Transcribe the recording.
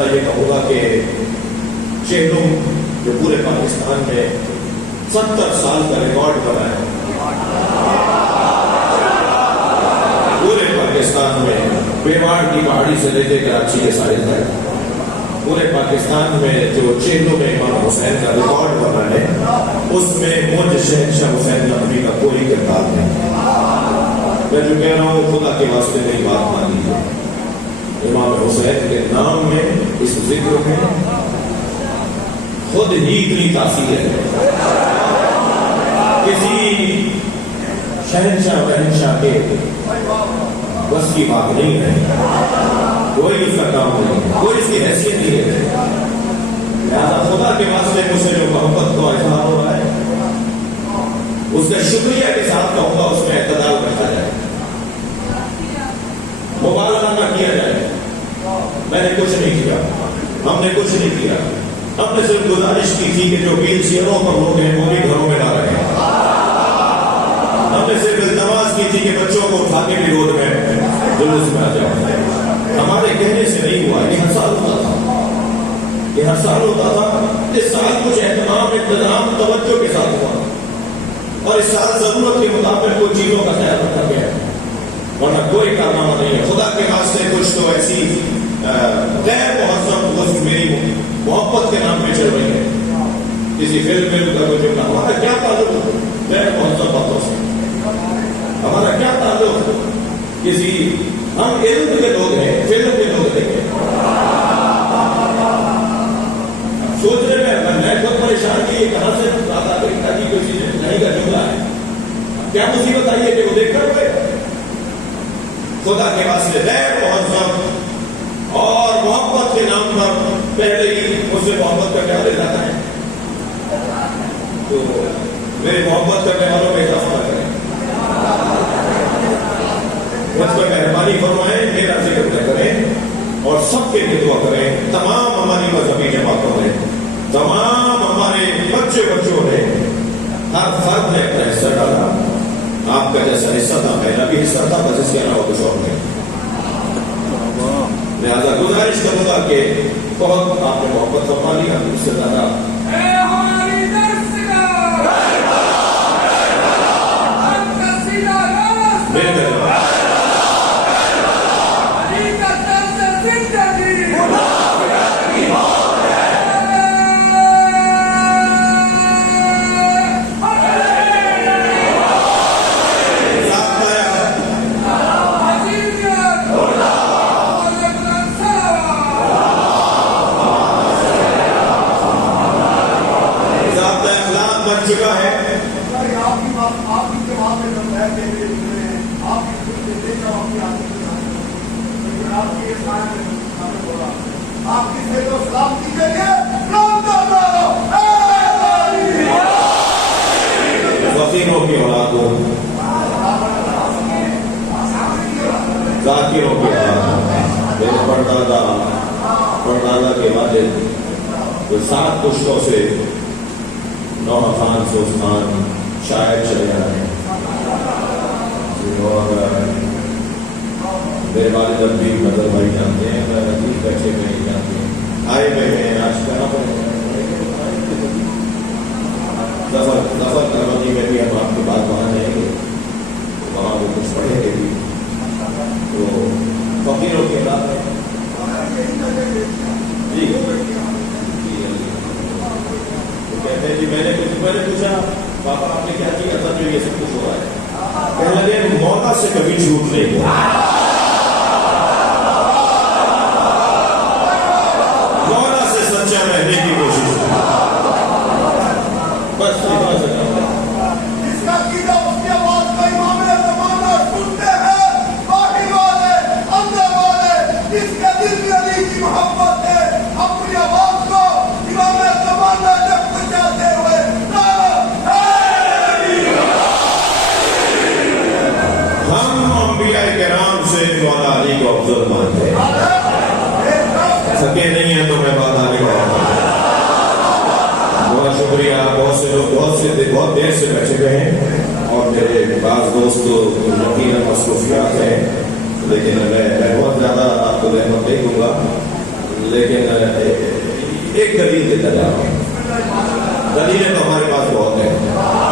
جملہ یہ کہوں گا کہ چہلم جو پورے پاکستان میں 70 سال کا ریکارڈ بنا ہے، پورے پاکستان میں میواڑ کی پہاڑی سے لے کے کراچی کے سارے تک پورے پاکستان میں جو چہلوں میں امام حسین کا ریکارڈ بنا ہے، اس میں مجھ شہنشاہ حسین نقوی کا کوئی کردار نہیں۔ میں جو کہہ رہا ہوں خدا کے واسطے میری بات مان لیجیے، امام حسین کے نام میں، اس ذکر میں خود ہی اتنی تاثیر ہے، کسی شہنشاہ وہنشاہ کے بس کی بات نہیں ہے، کوئی اس کا کام نہیں، کوئی اس کی حیثیت نہیں ہے۔ لہٰذا خدا کے واسطے مجھ سے جو محبت کا اظہار ہو رہا ہے، اس کا شکریہ کے ساتھ کہوں گا، اس میں اعتدال رکھا جائے، مبالغہ نہ کیا جائے۔ میں نے کچھ نہیں کیا، ہم نے کچھ نہیں کیا، ہم نے صرف گزارش کی تھی کہ جو ویل چیئروں پر لوگ ہیں وہ بھی گھروں میں نہ رہیں۔ ہم نے صرف التماس کی تھی کہ بچوں کو اٹھا کے بھی روڈ میں جلوس میں آ جائے۔ ہمارے کہنے سے نہیں ہوا، یہ ہر سال ہوتا تھا، یہ ہر سال ہوتا تھا۔ اس سال کچھ اہتمام، انتظام، توجہ کے ساتھ ہوا، اور اس سال ضرورت کے مطابق کوئی چیزوں کا خیال رکھا گیا، ورنہ کوئی کارنامہ نہیں ہے۔ خدا کے واسطے کچھ تو ایسی غیر مہذب وصف میری محبت کے نام پہ چل رہی ہے، کسی فلم میں کا کوئی جملہ، ہمارا کیا تعلق غیر مہذب باتوں سے؟ ہمارا کیا تعلق کسی، ہم علم کے لوگ ہیں، فلم کے لوگ نہیں ہیں۔ سوچنے میں خود پریشان کی کہاں سے تاکہ کوئی چیز نہیں کا جملہ ہے، کیا مصیبت آئی ہے کہ وہ دیکھ کر ہوئے؟ خدا کے واسطے غیر مہذب اور محبت کے نام پر پہلے ہی مجھ سے محبت کا کیا لے جاتا ہے، تو میرے محبت کرنے والوں میں اضافہ کریں، مجھ پر مہربانی فرمائیں، میرا ذکر نہ کریں، اور سب کے لیے دعا کریں۔ تمام ہماری مذہبی جماعتوں نے، تمام ہمارے بچوں نے، ہر فرد نے اپنا حصہ ڈالا۔ آپ کا جیسا حصہ تھا میرا بھی حصہ تھا، بس اس کے علاوہ کچھ اور نہیں۔ لہٰذا گزارش کروں گا کہ بہت آپ نے محبت فرما لیا، اس سے زیادہ فقیروں کی اولاد ہو، ذاکروں کی اولاد، میرے پردادا کے والد جو 7 پشتوں سے نوح خان، سوز خان شاعر چلے آ رہے ہیں، اور میرے والد اب بھی نظر بھائی جانتے ہیں، میں نزدیک بیٹھے ہوئے نہیں جانتے ہیں، آئے ہوئے ہیں آج کہاں پر ظفر کالونی میں بھی ہم آپ کے بعد وہاں جائیں گے، وہاں وہ کچھ پڑھیں گے بھی، تو فقیروں کے علاقے جی کہتے ہیں جی میں نے پوچھا پاپا آپ نے کیا کیا تھا جو یہ سب کچھ ہو رہا ہے؟ کہنے لگے مولا سے کبھی جھوٹ نہیں ہوا، مولا سے سچا رہنے کی کوشش کی، بس اس کا قیدہ اس کے بعد کئی معاملے زمانہ سنتے ہیں، باقی والے اندر والے اس کے دل میں علی کی محبت ہے، اپنی آواز کو امام زمانہ تک پہنچاتے ہوئے ہم انبیاء کرام سے مولا علی کو افضل مانتے ہیں، سکے نہیں ہیں تو میں بات آنے کا بہت شکریہ۔ بہت سے لوگ بہت دیر سے بیٹھے ہوئے ہیں، اور میرے بعض دوست یقیناً مصروفیات ہیں، لیکن میں بہت زیادہ آپ کو رحمت نہیں دوں گا، لیکن ایک دلیل دیتا جا رہا ہوں. دلیلیں تو ہمارے پاس بہت ہیں.